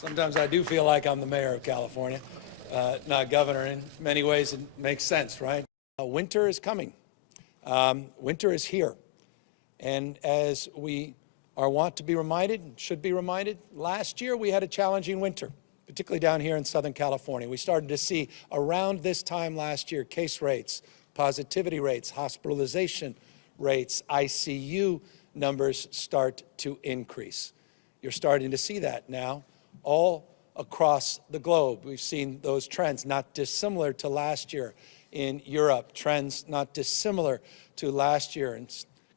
Sometimes I do feel like I'm the mayor of California, not governor. In many ways, it makes sense, right? Winter is coming. Winter is here. And as we are wont to be reminded, should be reminded, last year we had a challenging winter, particularly down here in Southern California. We started to see around this time last year case rates, positivity rates, hospitalization rates, ICU numbers start to increase. You're starting to see that now all across the globe. We've seen those trends not dissimilar to last year in Europe, trends not dissimilar to last year in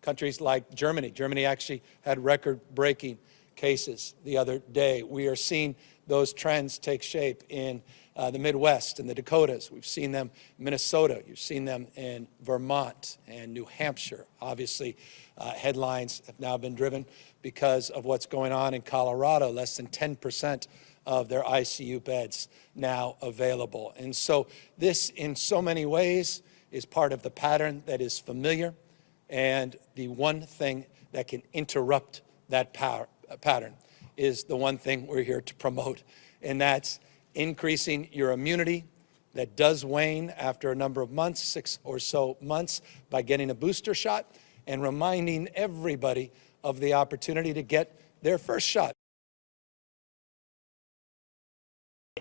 countries like Germany. Germany actually had record-breaking cases the other day. We are seeing those trends take shape in the Midwest and the Dakotas. We've seen them in Minnesota. You've seen them in Vermont and New Hampshire. Obviously, headlines have now been driven because of what's going on in Colorado. Less than 10% of their ICU beds now available. And so this, in so many ways, is part of the pattern that is familiar, and the one thing that can interrupt that pattern is the one thing we're here to promote, and that's increasing your immunity that does wane after a number of months, 6 or so months, by getting a booster shot and reminding everybody of the opportunity to get their first shot.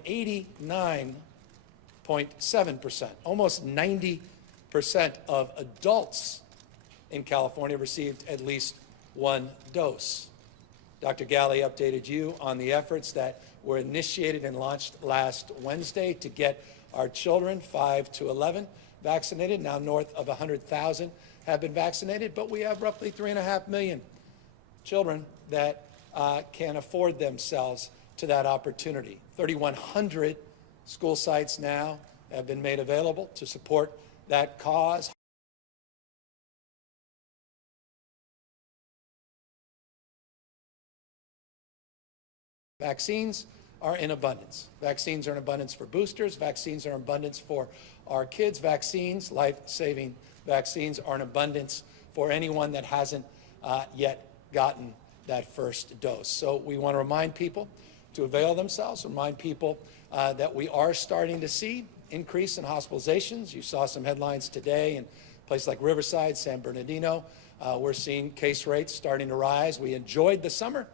89.7%, almost 90% of adults in California received at least one dose. Dr. Galley updated you on the efforts that were initiated and launched last Wednesday to get our children 5 to 11 vaccinated. Now north of 100,000 have been vaccinated, but we have roughly 3.5 million children that can afford themselves to that opportunity. 3,100 school sites now have been made available to support that cause. Vaccines are in abundance. Vaccines are in abundance for boosters. Vaccines are in abundance for our kids. Vaccines, life-saving vaccines, are in abundance for anyone that hasn't yet gotten that first dose. So we want to remind people to avail themselves, remind people that we are starting to see increase in hospitalizations. You saw some headlines today in places like Riverside, San Bernardino. We're seeing case rates starting to rise. We enjoyed the summer,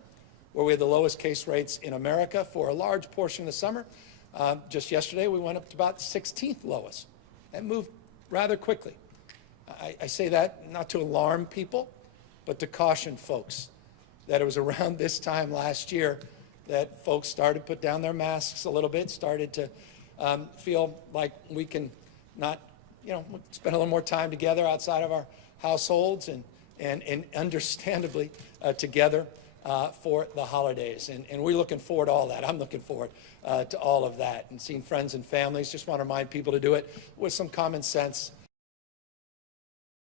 where we had the lowest case rates in America for a large portion of the summer. Just yesterday, we went up to about 16th lowest and moved rather quickly. I say that not to alarm people, but to caution folks that it was around this time last year that folks started to put down their masks a little bit, started to feel like we can not, spend a little more time together outside of our households and understandably together for the holidays. And we're looking forward to all that. I'm looking forward to all of that and seeing friends and families. Just want to remind people to do it with some common sense